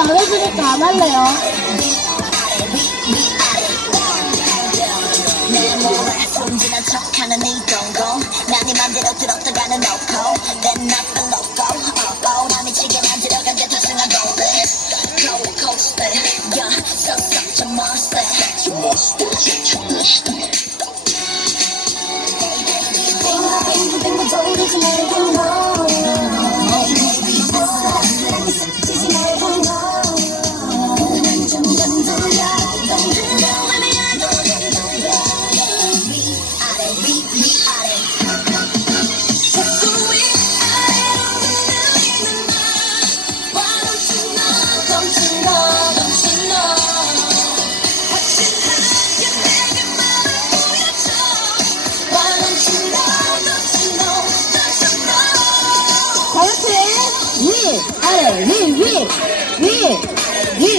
안 해주니까 안 할래요. oh, 나 미치게 만들어간 위 아래, 위, 위, 위. 위,